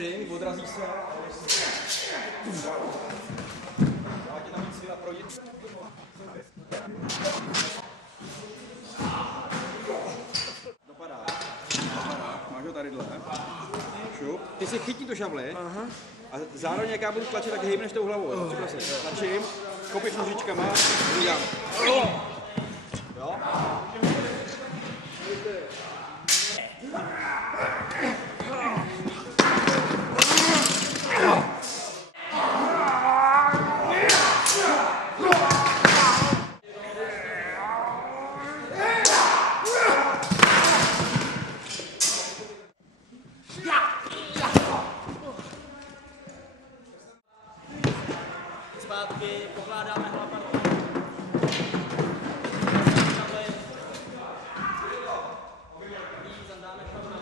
cink, odrazí se. Dá tě tam víc síla projít. Dopadá. Máš ho tadyhle. Šup. Ty si chytí to šavli. A zároveň jak já budu tlačit, tak hejbneš tou hlavou. Tlačím, kopiš nožičkama, udělám. Jo? Zpátky pokládáme hlavu. Zandáme šavle.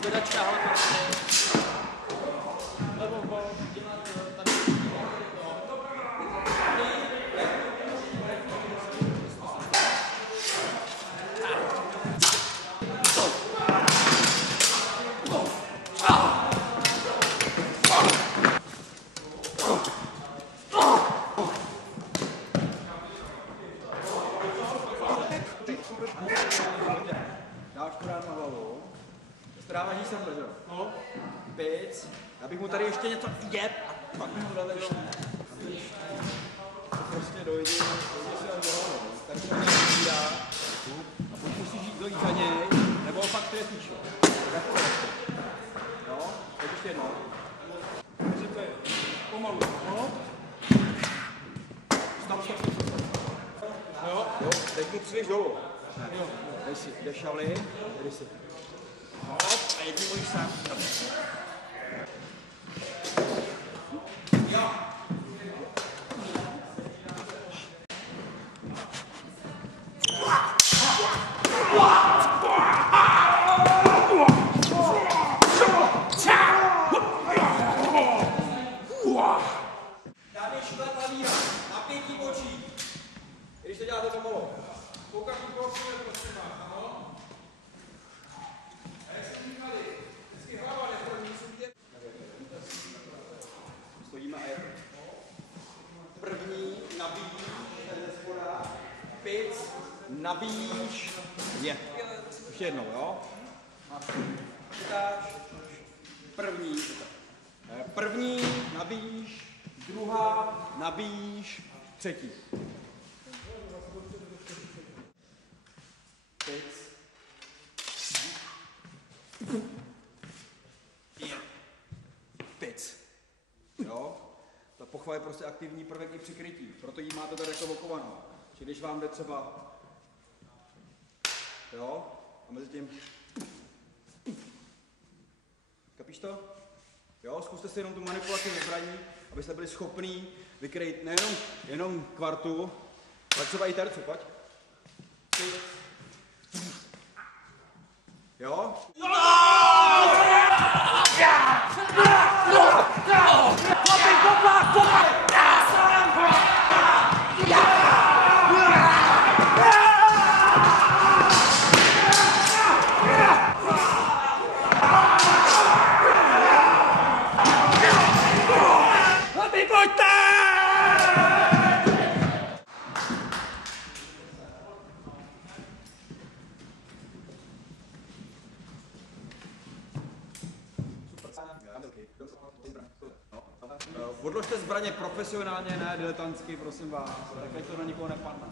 Zvedačka hlavu. Levou bol, dělat tady. Dáš pořád na hlavu. Strávaží se to, jo? No. Pic. Já bych mu tady ještě něco jeb a pak bych mu dal ještě. Prostě dojde si až do hlavy. Tady se mě vybírá a buď musíš jít dojít za něj, nebo pak trefíš. Jo? Tak ještě jednou. Takže to je pomalu. No. Stop. Jo? Jo, teď mu přiješ dolů. Jo. Jdeš šavli, jdeš si. Hop, a jedni můžeš sám. Jo. Dáme šle klavíra, napětí očí. Když to děláte pomalu. Pokaždý prosíme, prosím vás, ano? A jak jste říkali, vždycky hlava neprvní sudě. Stojíme a je to. První, nabíjíš, ten ze spoda, pic, nabíjíš, je. Ještě jednou, jo? Chytáš, první, nabíjíš, druhá, nabíjíš, třetí. Pic. Pic. Jo? Ta pochva je prostě aktivní prvek i při krytí, proto ji máte tady jako okovanou. Či když vám jde třeba, jo, a mezi tím, kapíš to? Jo, zkuste si jenom tu manipulaci ve zbraní, abyste byli schopní vykrýt nejenom kvartu, ale třeba i tercu, pojď. Jo? Odložte zbraně profesionálně, ne diletantsky, prosím vás, tak to na nikoho nepadne.